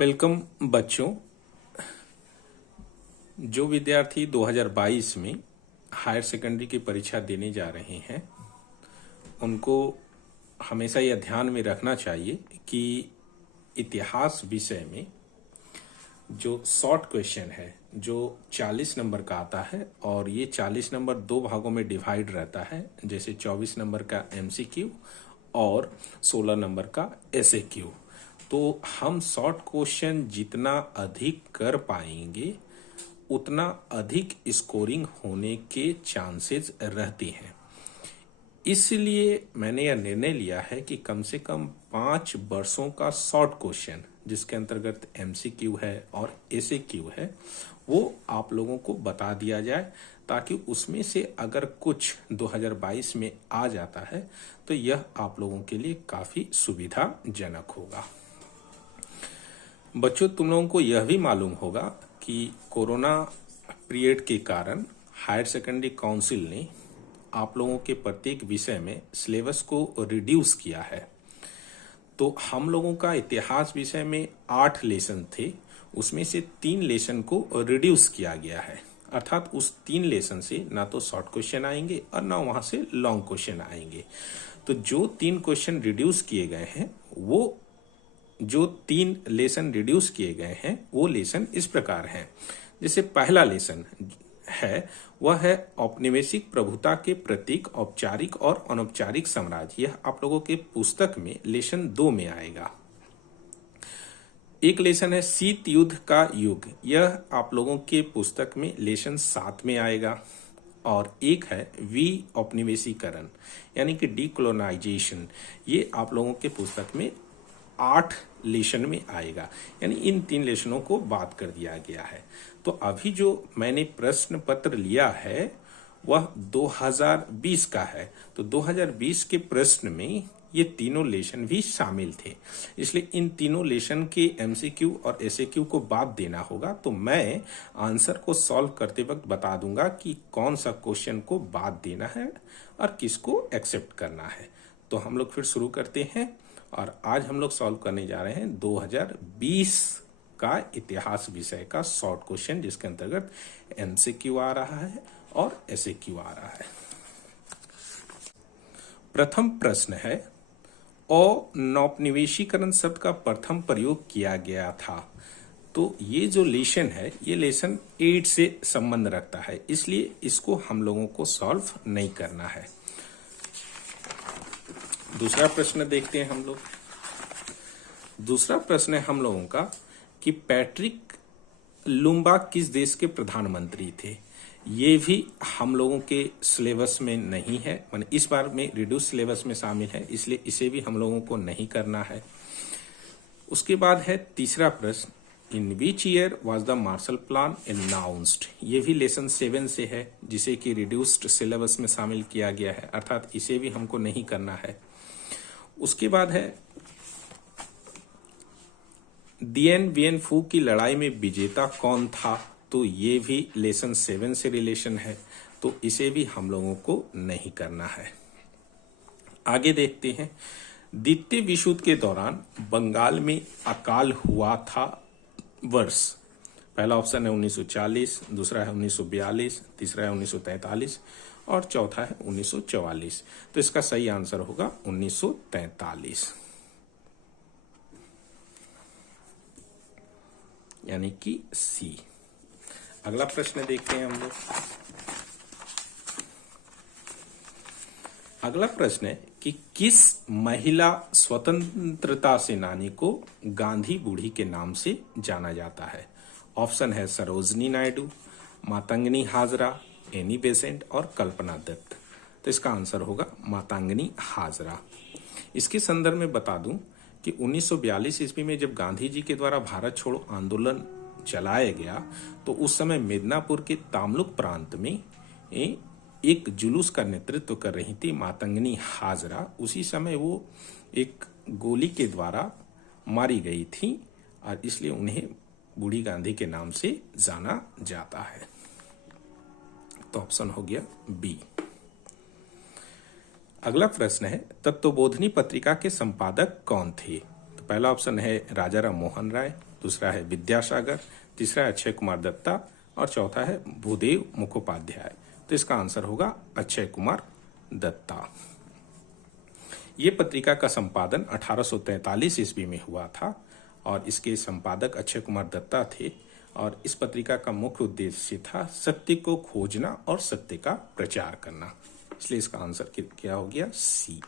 Welcome बच्चों। जो विद्यार्थी 2022 में हायर सेकेंडरी की परीक्षा देने जा रहे हैं उनको हमेशा यह ध्यान में रखना चाहिए कि इतिहास विषय में जो शॉर्ट क्वेश्चन है जो 40 नंबर का आता है और ये 40 नंबर दो भागों में डिवाइड रहता है, जैसे 24 नंबर का एमसीक्यू और 16 नंबर का एसएक्यू। तो हम शॉर्ट क्वेश्चन जितना अधिक कर पाएंगे उतना अधिक स्कोरिंग होने के चांसेस रहते हैं। इसलिए मैंने यह निर्णय लिया है कि कम से कम 5 वर्षों का शॉर्ट क्वेश्चन जिसके अंतर्गत एमसीक्यू है और एसएक्यू है वो आप लोगों को बता दिया जाए, ताकि उसमें से अगर कुछ 2022 में आ जाता है तो यह आप लोगों के लिए काफी सुविधाजनक होगा। बच्चों, तुम लोगों को यह भी मालूम होगा कि कोरोना पीरियड के कारण हायर सेकेंडरी काउंसिल ने आप लोगों के प्रत्येक विषय में सिलेबस को रिड्यूस किया है। तो हम लोगों का इतिहास विषय में 8 लेसन थे, उसमें से 3 लेसन को रिड्यूस किया गया है। अर्थात उस 3 लेसन से ना तो शॉर्ट क्वेश्चन आएंगे और ना वहां से लॉन्ग क्वेश्चन आएंगे। तो जो 3 क्वेश्चन रिड्यूस किए गए हैं वो लेसन इस प्रकार हैं। जैसे पहला लेसन है वह है औपनिवेशिक प्रभुता के प्रतीक औपचारिक और अनौपचारिक साम्राज्य। यह आप लोगों के पुस्तक में लेसन 2 में आएगा। एक लेसन है शीत युद्ध का युग, यह आप लोगों के पुस्तक में लेसन 7 में आएगा। और एक है औपनिवेशीकरण यानी कि डीकोलोनाइजेशन, ये आप लोगों के पुस्तक में 8 लेसन में आएगा। यानी इन 3 लेसनों को बात कर दिया गया है। तो अभी जो मैंने प्रश्न पत्र लिया है वह 2020 का है। तो 2020 के प्रश्न में ये तीनों लेसन भी शामिल थे, इसलिए इन तीनों लेसन के एमसीक्यू और एसएक्यू को बाद देना होगा। तो मैं आंसर को सॉल्व करते वक्त बता दूंगा कि कौन सा क्वेश्चन को बाद देना है और किसको एक्सेप्ट करना है। तो हम लोग फिर शुरू करते हैं और आज हम लोग सॉल्व करने जा रहे हैं 2020 का इतिहास विषय का शॉर्ट क्वेश्चन, जिसके अंतर्गत एमसीक्यू आ रहा है और एसएक्यू आ रहा है। प्रथम प्रश्न है औपनिवेशीकरण शब्द का प्रथम प्रयोग किया गया था। तो ये जो लेसन है ये लेसन 8 से संबंध रखता है, इसलिए इसको हम लोगों को सॉल्व नहीं करना है। दूसरा प्रश्न देखते हैं हम लोग। दूसरा प्रश्न है हम लोगों का कि पैट्रिक लुम्बा किस देश के प्रधानमंत्री थे। ये भी हम लोगों के सिलेबस में नहीं है, माने इस बार में रिड्यूस सिलेबस में शामिल है, इसलिए इसे भी हम लोगों को नहीं करना है। उसके बाद है तीसरा प्रश्न, in which year was the Marshall plan announced. ये भी लेसन 7 से है, जिसे कि रिड्यूस्ड सिलेबस में शामिल किया गया है, अर्थात इसे भी हमको नहीं करना है। उसके बाद है दिएन वियन फू की लड़ाई में विजेता कौन था। तो ये भी लेसन 7 से रिलेशन है, तो इसे भी हम लोगों को नहीं करना है। आगे देखते हैं, द्वितीय विश्व युद्ध के दौरान बंगाल में अकाल हुआ था वर्ष। पहला ऑप्शन है 1940, दूसरा है 1942, तीसरा है 1943 और चौथा है 1944। तो इसका सही आंसर होगा 1943, यानी कि सी। अगला प्रश्न देखते हैं हम लोग। अगला प्रश्न है कि किस महिला स्वतंत्रता सेनानी को गांधी बूढ़ी के नाम से जाना जाता है। ऑप्शन है सरोजनी नायडू, मातंगनी हाजरा, एनी बेसेंट और कल्पना दत्त। तो इसका आंसर होगा मातंगनी हाजरा। इसके संदर्भ में बता दूं कि 1942 ईस्वी में जब गांधी जी के द्वारा भारत छोड़ो आंदोलन चलाया गया तो उस समय मिदनापुर के तामलुक प्रांत में एक जुलूस का नेतृत्व कर रही थी मातंगनी हाजरा। उसी समय वो एक गोली के द्वारा मारी गई थी और इसलिए उन्हें बूढ़ी गांधी के नाम से जाना जाता है। तो ऑप्शन हो गया बी। अगला प्रश्न है तत्वबोधिनी पत्रिका के संपादक कौन थे। तो पहला ऑप्शन है राजा राम मोहन राय, दूसरा है विद्यासागर, तीसरा है अक्षय कुमार दत्ता और चौथा है भूदेव मुखोपाध्याय। तो इसका आंसर होगा अक्षय कुमार दत्ता। ये पत्रिका का संपादन 1843 ईस्वी में हुआ था और इसके संपादक अक्षय कुमार दत्ता थे और इस पत्रिका का मुख्य उद्देश्य था सत्य को खोजना और सत्य का प्रचार करना। इसलिए इसका आंसर क्या हो गया? सी।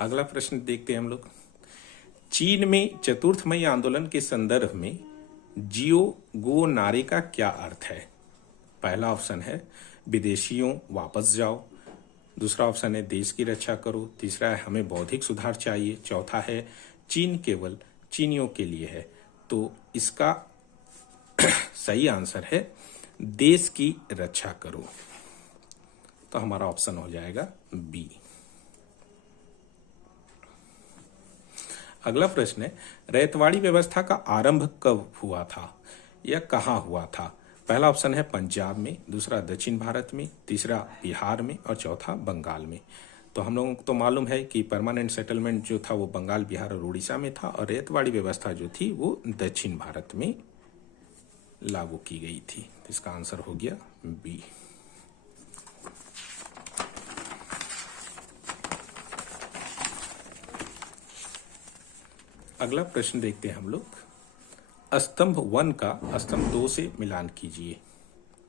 अगला प्रश्न देखते हैं हम लोग। चीन में चतुर्थमई आंदोलन के संदर्भ में जियो गो नारे का क्या अर्थ है? पहला ऑप्शन है विदेशियों वापस जाओ, दूसरा ऑप्शन है देश की रक्षा करो, तीसरा है हमें बौद्धिक सुधार चाहिए, चौथा है चीन केवल चीनियों के लिए है। तो इसका सही आंसर है देश की रक्षा करो। तो हमारा ऑप्शन हो जाएगा बी। अगला प्रश्न है रैयतवाड़ी व्यवस्था का आरंभ कब हुआ था या कहाँ हुआ था? पहला ऑप्शन है पंजाब में, दूसरा दक्षिण भारत में, तीसरा बिहार में और चौथा बंगाल में। तो हम लोगों को तो मालूम है कि परमानेंट सेटलमेंट जो था वो बंगाल, बिहार और उड़ीसा में था और रैयतवाड़ी व्यवस्था जो थी वो दक्षिण भारत में लागू की गई थी। तो इसका आंसर हो गया बी। अगला प्रश्न देखते हैं हम लोग। स्तंभ 1 का स्तंभ 2 से मिलान कीजिए।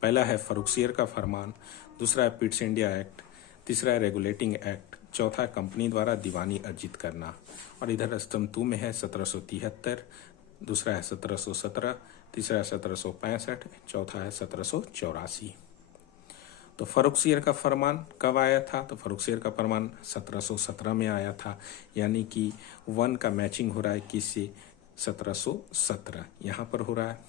पहला है फर्रुखसियर का फरमान, दूसरा है पिट्स इंडिया एक्ट, तीसरा है रेगुलेटिंग एक्ट, चौथा है कंपनी द्वारा दीवानी अर्जित करना। और इधर स्तंभ 2 में है 1773, दूसरा है 1717, तीसरा है 1765, चौथा है 1784। तो फर्रुखसियर का फरमान कब आया था? तो फर्रुखसियर का फरमान 1717 में आया था, यानी कि 1 का मैचिंग हो रहा है किससे? 1717 यहाँ पर हो रहा है।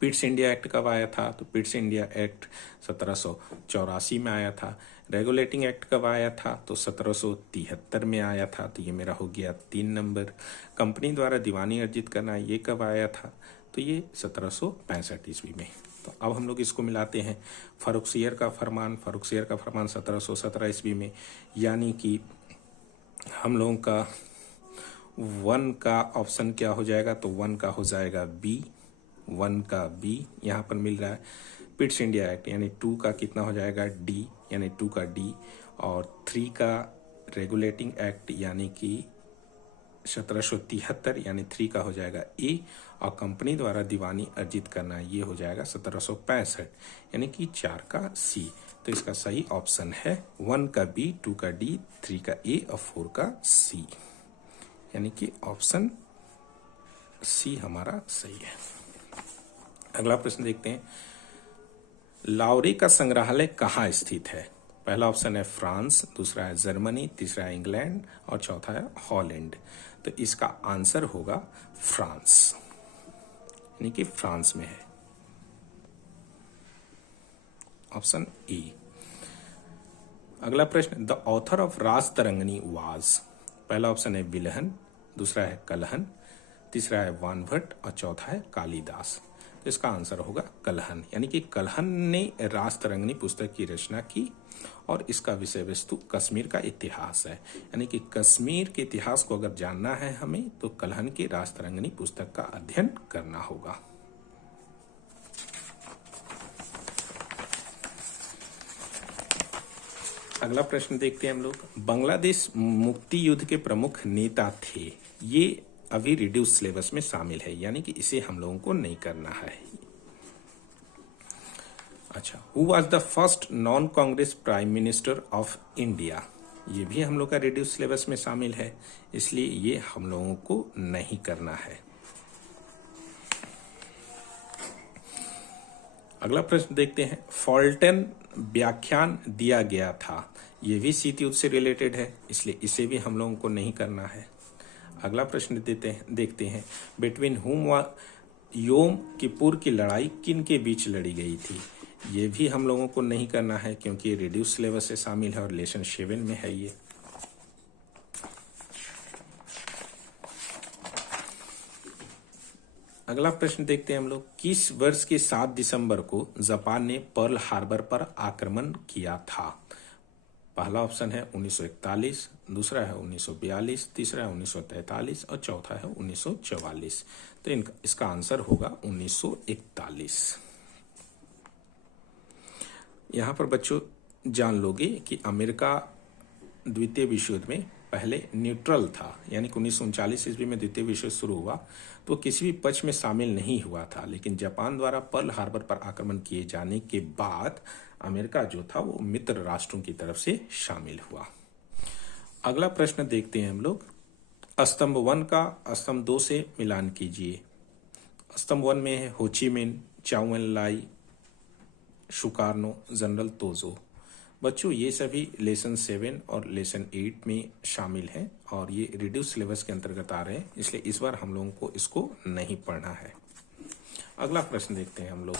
पिट्स इंडिया एक्ट कब आया था? तो पिट्स इंडिया एक्ट 1784 में आया था। रेगुलेटिंग एक्ट कब आया था? तो 1773 में आया था। तो ये मेरा हो गया 3 नंबर। कंपनी द्वारा दीवानी अर्जित करना ये कब आया था? तो ये 1765 ईस्वी में। तो अब हम लोग इसको मिलाते हैं। फर्रुखसियर का फरमान 1717 ईस्वी में, यानी कि हम लोगों का 1 का ऑप्शन क्या हो जाएगा? तो 1 का हो जाएगा बी, 1 का बी यहाँ पर मिल रहा है। पिट्स इंडिया एक्ट यानी 2 का कितना हो जाएगा? डी, यानी 2 का डी। और 3 का रेगुलेटिंग एक्ट यानी कि 1773 यानी 3 का हो जाएगा ए। और कंपनी द्वारा दीवानी अर्जित करना ये हो जाएगा 1765 यानी कि 4 का सी। तो इसका सही ऑप्शन है 1 का बी, 2 का डी, 3 का ए और 4 का सी, यानी कि ऑप्शन सी हमारा सही है। अगला प्रश्न देखते हैं। लाउरी का संग्रहालय कहाँ स्थित है? पहला ऑप्शन है फ्रांस, दूसरा है जर्मनी, तीसरा है इंग्लैंड और चौथा है हॉलैंड। तो इसका आंसर होगा फ्रांस, यानी कि फ्रांस में है, ऑप्शन ए। अगला प्रश्न। द ऑथर ऑफ रास तरंगिणी वाज? पहला ऑप्शन है विल्हन, दूसरा है कलहन, तीसरा है वानभट्ट और चौथा है कालिदास। तो इसका आंसर होगा कलहन, यानी कि कलहन ने रास तरंगिणी पुस्तक की रचना की और इसका विषय वस्तु कश्मीर का इतिहास है। यानी कि कश्मीर के इतिहास को अगर जानना है हमें तो कलहन की रास तरंगिणी पुस्तक का अध्ययन करना होगा। अगला प्रश्न देखते हैं हम लोग। बांग्लादेश मुक्ति युद्ध के प्रमुख नेता थे, ये अभी रिड्यूस सिलेबस में शामिल है, यानी कि इसे हम लोगों को नहीं करना है। अच्छा, who was the first non Congress prime minister of India? ये भी हम लोग का रिड्यूस सिलेबस में शामिल है, इसलिए ये हम लोगों को नहीं करना है। अगला प्रश्न देखते हैं। फॉल्टन व्याख्यान दिया गया था, ये भी शीत युद्ध से रिलेटेड है, इसलिए इसे भी हम लोगों को नहीं करना है। अगला प्रश्न देखते हैं। बिटवीन हुम योम किपुर की लड़ाई किन के बीच लड़ी गई थी? ये भी हम लोगों को नहीं करना है क्योंकि रिड्यूस सिलेबस से शामिल है और लेसन 7 में है ये। अगला प्रश्न देखते हैं हम लोग। किस वर्ष के 7 दिसंबर को जापान ने पर्ल हार्बर पर आक्रमण किया था? पहला ऑप्शन है 1941, दूसरा है 1942, तीसरा है 1943 और चौथा है 1944। तो इसका आंसर होगा 1941। यहाँ पर बच्चों जान लोगे कि अमेरिका द्वितीय विश्व युद्ध में पहले न्यूट्रल था, यानी कि 1939 ईस्वी में द्वितीय विश्व युद्ध शुरू हुआ तो किसी भी पक्ष में शामिल नहीं हुआ था, लेकिन जापान द्वारा पर्ल हार्बर पर आक्रमण किए जाने के बाद अमेरिका जो था वो मित्र राष्ट्रों की तरफ से शामिल हुआ। अगला प्रश्न देखते हैं हम लोग। स्तंभ 1 का स्तंभ 2 से मिलान कीजिए। स्तंभ 1 में है होची मिन, चाउ एन लाई, सुकार्नो, जनरल तोजो। बच्चों ये सभी लेसन 7 और लेसन 8 में शामिल हैं और ये रिड्यूस सिलेबस के अंतर्गत आ रहे हैं, इसलिए इस बार हम लोगों को इसको नहीं पढ़ना है। अगला प्रश्न देखते हैं हम लोग।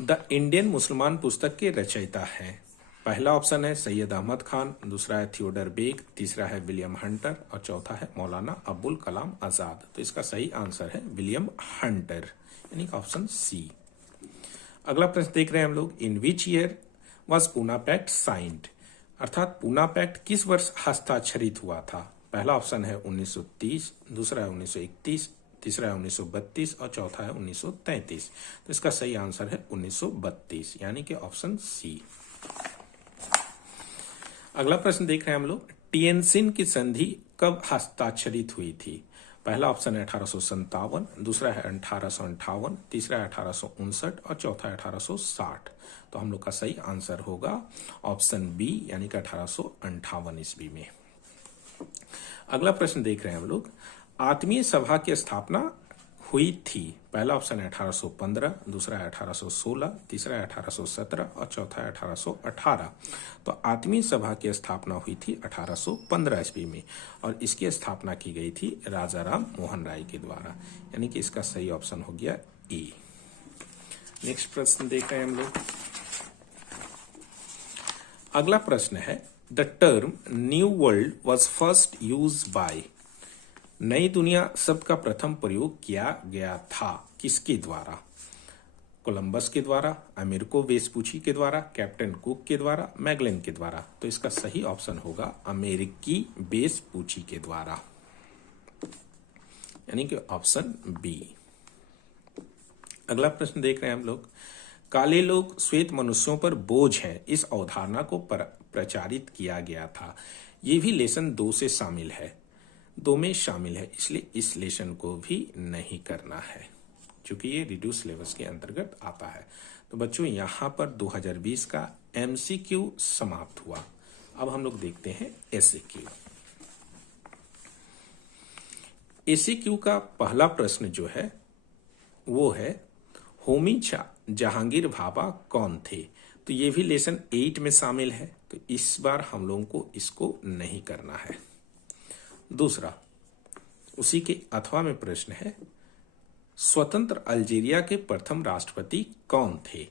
द इंडियन मुसलमान पुस्तक के रचयिता हैं। पहला ऑप्शन है सैयद अहमद खान, दूसरा है थियोडर बेग, तीसरा है विलियम हंटर और चौथा है मौलाना अबुल कलाम आजाद। तो इसका सही आंसर है विलियम हंटर, यानी कि ऑप्शन सी। अगला प्रश्न देख रहे हैं हम लोग। In which year was Poona pact signed, अर्थात पूना पैक्ट किस वर्ष हस्ताक्षरित हुआ था। पहला ऑप्शन है 1930, दूसरा है 1931, तीसरा है 1932 और चौथा है 1933। तो इसका सही आंसर है 1932, यानी कि ऑप्शन सी। अगला प्रश्न देख रहे हैं हम लोग। टिएनसिन की संधि कब हस्ताक्षरित हुई थी। पहला ऑप्शन है 1857, दूसरा है 1858, तीसरा है 1859 और चौथा है 1860। तो हम लोग का सही आंसर होगा ऑप्शन बी, यानी कि 1858 ईस्वी में। अगला प्रश्न देख रहे हैं हम लोग। आत्मीय सभा की स्थापना हुई थी। पहला ऑप्शन है 1815, दूसरा है 1816, तीसरा है 1817 और चौथा है 1818। तो आत्मीय सभा की स्थापना हुई थी 1815 ईस्वी में और इसकी स्थापना की गई थी राजा राम मोहन राय के द्वारा, यानी कि इसका सही ऑप्शन हो गया ए। नेक्स्ट प्रश्न देख रहे हैं हम लोग। अगला प्रश्न है the term new world was first use by. नई दुनिया शब्द का प्रथम प्रयोग किया गया था किसके द्वारा। कोलंबस के द्वारा, अमेरिको वेस्पुची के द्वारा, कैप्टन कुक के द्वारा, मैगलन के द्वारा। तो इसका सही ऑप्शन होगा अमेरिकी वेस्पुची के द्वारा, यानी कि ऑप्शन बी। अगला प्रश्न देख रहे हैं हम लोग। काले लोग श्वेत मनुष्यों पर बोझ हैं, इस अवधारणा को प्रचारित किया गया था। ये भी लेसन 2 से शामिल है, 2 में शामिल है, इसलिए इस लेसन को भी नहीं करना है क्योंकि ये रिड्यूस सिलेबस के अंतर्गत आता है। तो बच्चों यहां पर 2020 का एमसीक्यू समाप्त हुआ। अब हम लोग देखते हैं एसक्यू। एसक्यू का पहला प्रश्न जो है वो है होमी जहांगीर भाभा कौन थे। तो ये भी लेसन 8 में शामिल है, तो इस बार हम लोगों को इसको नहीं करना है। दूसरा उसी के अथवा में प्रश्न है स्वतंत्र अल्जीरिया के प्रथम राष्ट्रपति कौन थे।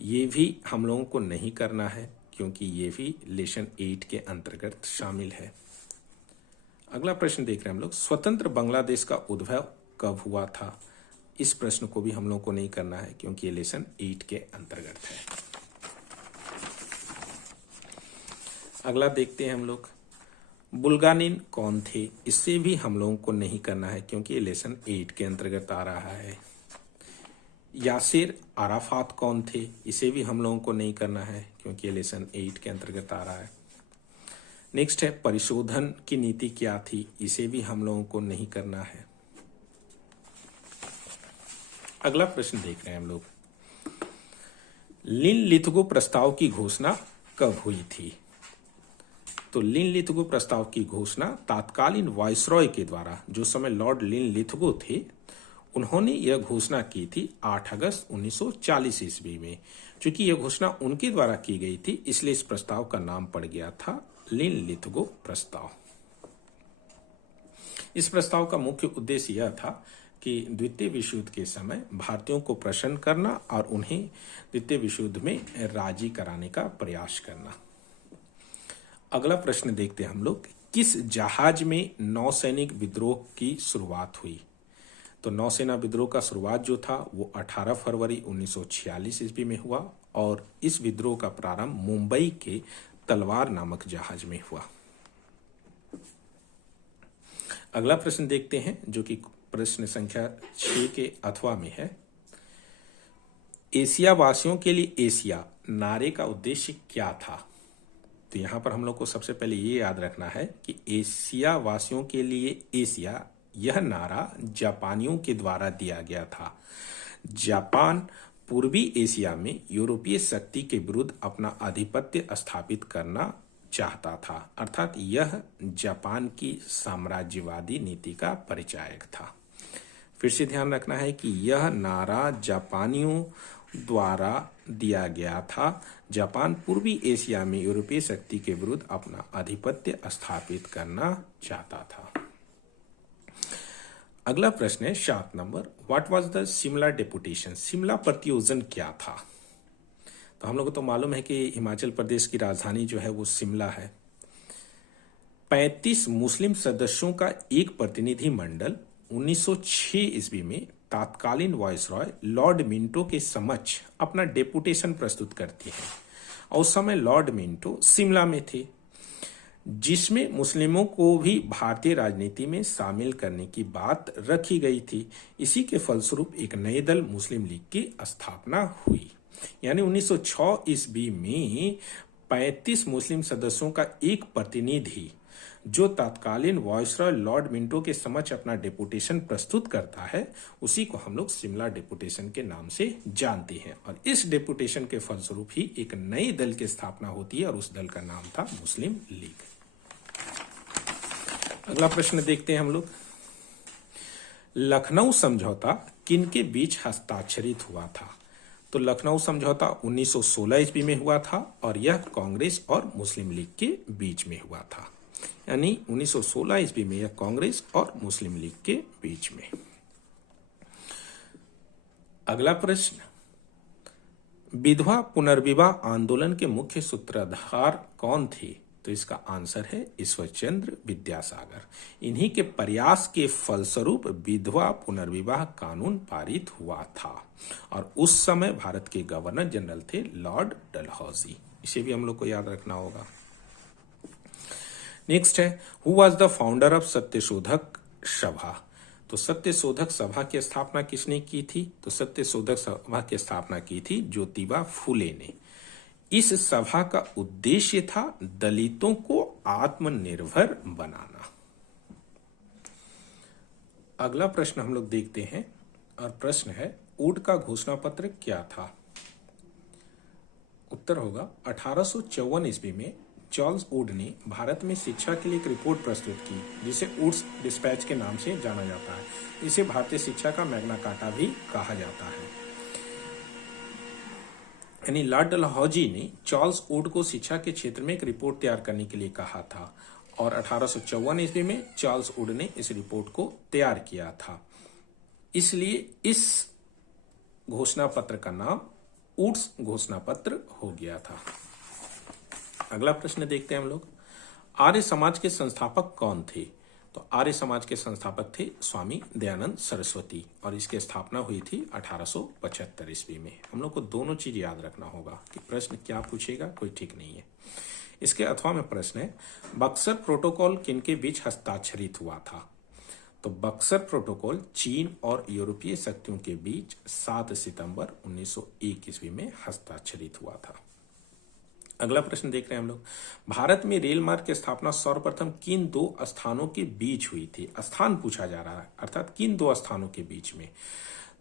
ये भी हम लोगों को नहीं करना है क्योंकि ये भी लेसन 8 के अंतर्गत शामिल है। अगला प्रश्न देख रहे हैं हम लोग। स्वतंत्र बांग्लादेश का उद्भव कब हुआ था। इस प्रश्न को भी हम लोगों को नहीं करना है क्योंकि ये लेसन 8 के अंतर्गत है। अगला देखते हैं हम लोग। बुल्गानिन कौन थे। इससे भी हम लोगों को नहीं करना है क्योंकि ये लेसन 8 के अंतर्गत आ रहा है। यासिर अराफात कौन थे। इसे भी हम लोगों को नहीं करना है क्योंकि ये लेसन 8 के अंतर्गत आ रहा है। नेक्स्ट है परिशोधन की नीति क्या थी। इसे भी हम लोगों को नहीं करना है। अगला प्रश्न देख रहे हैं हम लोग। लिन-लिथगो प्रस्ताव की घोषणा कब हुई थी। तो लिन-लिथगो प्रस्ताव की घोषणा तात्कालीन वायसरॉय के द्वारा, जो समय लॉर्ड लिन-लिथगो थे, उन्होंने यह घोषणा की थी 8 अगस्त 1940 ईस्वी में। चूंकि यह घोषणा उनके द्वारा की गई थी इसलिए इस प्रस्ताव का नाम पड़ गया था लिन-लिथगो प्रस्ताव। इस प्रस्ताव का मुख्य उद्देश्य यह था कि द्वितीय विश्व युद्ध के समय भारतीयों को प्रसन्न करना और उन्हें द्वितीय विश्व युद्ध में राजी कराने का प्रयास करना। अगला प्रश्न देखते हैं हम लोग। किस जहाज में नौसैनिक विद्रोह की शुरुआत हुई। तो नौसेना विद्रोह का शुरुआत जो था वो 18 फरवरी 1946 ईस्वी में हुआ और इस विद्रोह का प्रारंभ मुंबई के तलवार नामक जहाज में हुआ। अगला प्रश्न देखते हैं जो कि प्रश्न संख्या 6 के अथवा में है। एशिया वासियों के लिए एशिया नारे का उद्देश्य क्या था? तो यहां पर हम लोग को सबसे पहले ये याद रखना है कि एशिया वासियों के लिए एशिया यह नारा जापानियों के द्वारा दिया गया था। जापान पूर्वी एशिया में यूरोपीय शक्ति के विरुद्ध अपना आधिपत्य स्थापित करना चाहता था, अर्थात यह जापान की साम्राज्यवादी नीति का परिचायक था। फिर से ध्यान रखना है कि यह नारा जापानियों द्वारा दिया गया था। जापान पूर्वी एशिया में यूरोपीय शक्ति के विरुद्ध अपना आधिपत्य स्थापित करना चाहता था। अगला प्रश्न है 7 number, what was the Shimla deputation? Shimla प्रतियोजन क्या था? तो हम लोग को तो मालूम है कि हिमाचल प्रदेश की राजधानी जो है वो शिमला है। 35 मुस्लिम सदस्यों का एक प्रतिनिधि मंडल 1906 ईस्वी में तत्कालीन वायसरॉय लॉर्ड मिंटो के समक्ष अपना डेपुटेशन प्रस्तुत करती है और उस समय लॉर्ड मिंटो शिमला में थे, जिसमें मुस्लिमों को भी भारतीय राजनीति में शामिल करने की बात रखी गई थी। इसी के फलस्वरूप एक नए दल मुस्लिम लीग की स्थापना हुई। यानी 1906 ईस्वी में 35 मुस्लिम सदस्यों का एक प्रतिनिधि जो तत्कालीन वायसरॉय लॉर्ड मिंटो के समक्ष अपना डेपुटेशन प्रस्तुत करता है, उसी को हम लोग शिमला डेपुटेशन के नाम से जानते हैं। और इस डेपुटेशन के फलस्वरूप ही एक नए दल की स्थापना होती है और उस दल का नाम था मुस्लिम लीग। अगला प्रश्न देखते हैं हम लोग। लखनऊ समझौता किनके बीच हस्ताक्षरित हुआ था? तो लखनऊ समझौता 1916 ईस्वी में हुआ था और यह कांग्रेस और मुस्लिम लीग के बीच में हुआ था। यानी 1916 ईस्वी में यह कांग्रेस और मुस्लिम लीग के बीच में। अगला प्रश्न, विधवा पुनर्विवाह आंदोलन के मुख्य सूत्रधार कौन थे? तो इसका आंसर है ईश्वरचंद्र विद्यासागर। इन्हीं के प्रयास के फलस्वरूप विधवा पुनर्विवाह कानून पारित हुआ था और उस समय भारत के गवर्नर जनरल थे लॉर्ड डलहौजी। इसे भी हम लोग को याद रखना होगा। नेक्स्ट है, who was the founder of Satyashodhak सभा? तो सत्यशोधक सभा की स्थापना किसने की थी? तो सत्यशोधक सभा की स्थापना की थी ज्योतिबा फुले ने। इस सभा का उद्देश्य था दलितों को आत्मनिर्भर बनाना। अगला प्रश्न हम लोग देखते हैं और प्रश्न है, वुड का घोषणा पत्र क्या था? उत्तर होगा 1854 ईस्वी में चार्ल्स वुड ने भारत में शिक्षा के लिए एक रिपोर्ट प्रस्तुत की जिसे वुड्स डिस्पैच के नाम से जाना जाता है। इसे भारतीय शिक्षा का मैग्ना कार्टा भी कहा जाता है। यानी लॉर्ड डलहौजी ने चार्ल्स वुड को शिक्षा के क्षेत्र में एक रिपोर्ट तैयार करने के लिए कहा था और 1854 ईस्वी में चार्ल्स वुड ने इस रिपोर्ट को तैयार किया था। इसलिए इस घोषणा पत्र का नाम वुड्स घोषणा पत्र हो गया था। अगला प्रश्न देखते हैं हम लोग, आर्य समाज के संस्थापक कौन थे? तो आर्य समाज के संस्थापक थे स्वामी दयानंद सरस्वती और इसकी स्थापना हुई थी 1875 ईस्वी में। हम लोग को दोनों चीज याद रखना होगा कि प्रश्न क्या पूछेगा, कोई ठीक नहीं है। इसके अथवा में प्रश्न है, बक्सर प्रोटोकॉल किनके बीच हस्ताक्षरित हुआ था? तो बक्सर प्रोटोकॉल चीन और यूरोपीय शक्तियों के बीच 7 सितंबर 1901 ईस्वी में हस्ताक्षरित हुआ था। अगला प्रश्न देख रहे हैं हम लोग, भारत में रेल मार्ग की स्थापना सर्वप्रथम किन दो स्थानों के बीच हुई थी? स्थान पूछा जा रहा है, अर्थात किन दो स्थानों के बीच में?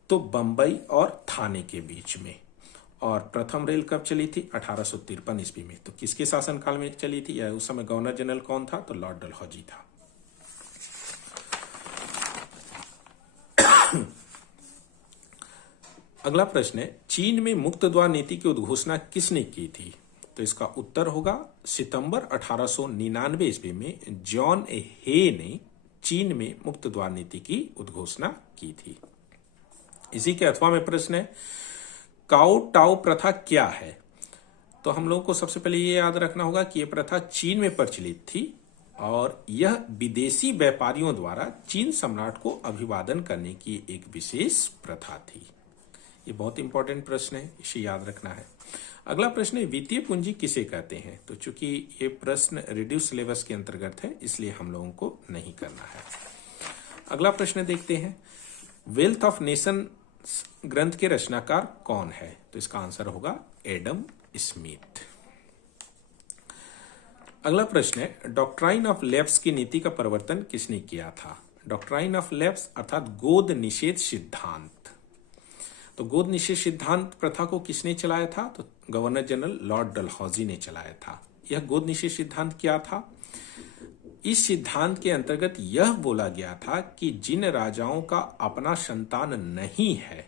तो बंबई और थाने के बीच में। और प्रथम रेल कब चली थी? 1853 ईस्वी में। तो किसके शासनकाल में चली थी या उस समय गवर्नर जनरल कौन था? तो लॉर्ड डलहौजी था। अगला प्रश्न है, चीन में मुक्त द्वार नीति की उद्घोषणा किसने की थी? तो इसका उत्तर होगा सितंबर 1899 ईस्वी में जॉन हे ने चीन में मुक्त द्वार नीति की उद्घोषणा की थी। इसी के अथवा में प्रश्न है, काओ टाओ प्रथा क्या है? तो हम लोगों को सबसे पहले ये याद रखना होगा कि यह प्रथा चीन में प्रचलित थी और यह विदेशी व्यापारियों द्वारा चीन सम्राट को अभिवादन करने की एक विशेष प्रथा थी। ये बहुत इंपॉर्टेंट प्रश्न है, इसे याद रखना है। अगला प्रश्न है वित्तीय पूंजी किसे कहते हैं? तो चूंकि ये प्रश्न रिड्यूस सिलेबस के अंतर्गत है इसलिए हम लोगों को नहीं करना है। अगला प्रश्न देखते हैं, वेल्थ ऑफ नेशन ग्रंथ के रचनाकार कौन है? तो इसका आंसर होगा एडम स्मिथ। अगला प्रश्न है डॉक्ट्राइन ऑफ लैप्स की नीति का प्रवर्तन किसने किया था? डॉक्ट्राइन ऑफ लैप्स अर्थात गोद निषेध सिद्धांत। तो गोद निषेध सिद्धांत प्रथा को किसने चलाया था? तो गवर्नर जनरल लॉर्ड डलहौजी ने चलाया था। यह गोद निषेध सिद्धांत क्या था? इस सिद्धांत के अंतर्गत यह बोला गया था कि जिन राजाओं का अपना संतान नहीं है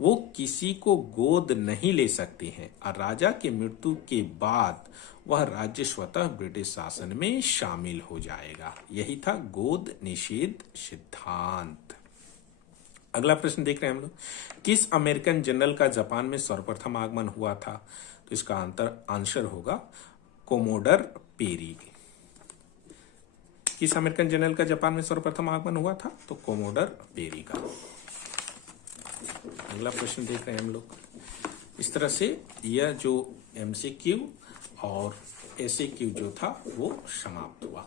वो किसी को गोद नहीं ले सकते हैं और राजा के मृत्यु के बाद वह राज्य स्वतः ब्रिटिश शासन में शामिल हो जाएगा। यही था गोद निषेध सिद्धांत। अगला प्रश्न देख रहे हैं हम लोग, किस अमेरिकन जनरल का जापान में सर्वप्रथम आगमन हुआ था? तो इसका आंसर होगा कोमोडर पेरी। किस अमेरिकन जनरल का जापान में सर्वप्रथम आगमन हुआ था? तो कोमोडर पेरी का। अगला प्रश्न देख रहे हैं हम लोग। इस तरह से यह जो MCQ और SAQ जो था वो समाप्त हुआ।